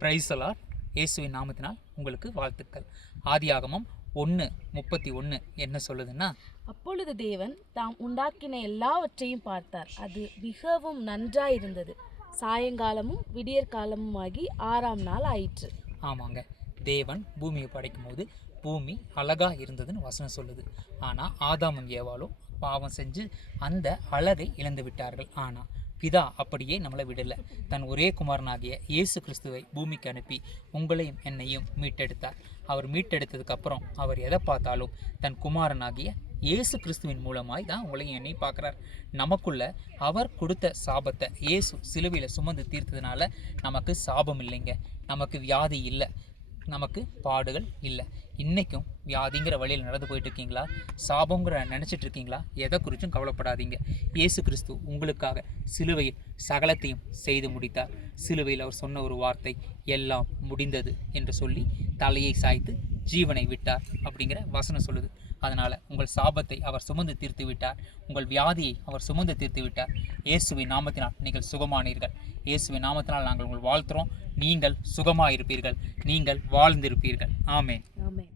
Praise the Lord இயேசுவின் நாமத்தினால் உங்களுக்கு வாழ்த்துக்கள். ஆதியாகமம் ஒன்று முப்பத்தி ஒன்று என்ன சொல்லுதுன்னா அப்பொழுது தேவன் தாம் உண்டாக்கின எல்லாவற்றையும் பார்த்தார். அது மிகவும் நன்றாயிருந்தது. சாயங்காலமும் விடியற்காலமுமாகி ஆறாம் நாள் ஆயிற்று. ஆமாங்க. தேவன் பூமியை படைக்கும் போது பூமி அழகா இருந்ததுன்னு வசனம் சொல்லுது. ஆனால் ஆதாமும் ஏவாளும் பாவம் செஞ்சு அந்த அழகை இழந்து விட்டார்கள் ஆனால் பிதா அப்படியே நம்மளை விடலை. தன் ஒரே குமாரனாகிய இயேசு கிறிஸ்துவை பூமிக்கு அனுப்பி உங்களையும் என்னையும் மீட்டெடுத்தார். அவர் மீட்டெடுத்ததுக்கப்புறம் அவர் எதை பார்த்தாலும் தன் குமாரனாகிய இயேசு கிறிஸ்துவின் மூலமாய் தான் உங்களையும் என்னையும் பார்க்குறார். நமக்குள்ள அவர் கொடுத்த சாபத்தை இயேசு சிலுவையில் சுமந்து தீர்த்ததுனால நமக்கு சாபம் இல்லைங்க. நமக்கு வியாதி இல்லை. நமக்கு பாடுகள் இல்லை. இன்றைக்கும் வியாதிங்கிற வழியில் நடந்து போயிட்டுருக்கீங்களா? சாபங்கிற நினச்சிட்டு இருக்கீங்களா எதை குறித்தும் கவலைப்படாதீங்க. இயேசு கிறிஸ்து உங்களுக்காக சிலுவையில் சகலத்தையும் செய்து முடித்தார். சிலுவையில் அவர் சொன்ன ஒரு வார்த்தை எல்லாம் முடிந்தது என்று சொல்லி தலையை சாய்த்து ஜீவனை விட்டார் அப்படிங்கிற வசனம் சொல்லுது. அதனால் உங்கள் சாபத்தை அவர் சுமந்து தீர்த்து விட்டார். உங்கள் வியாதியை அவர் சுமந்து தீர்த்து விட்டார். இயேசுவின் நாமத்தினால் நீங்கள் சுகமானீர்கள். இயேசுவின் நாமத்தினால் நாங்கள் உங்கள் வாழ்த்துறோம். நீங்கள் சுகமாக இருப்பீர்கள் நீங்கள் வாழ்ந்திருப்பீர்கள். ஆமே ஆமே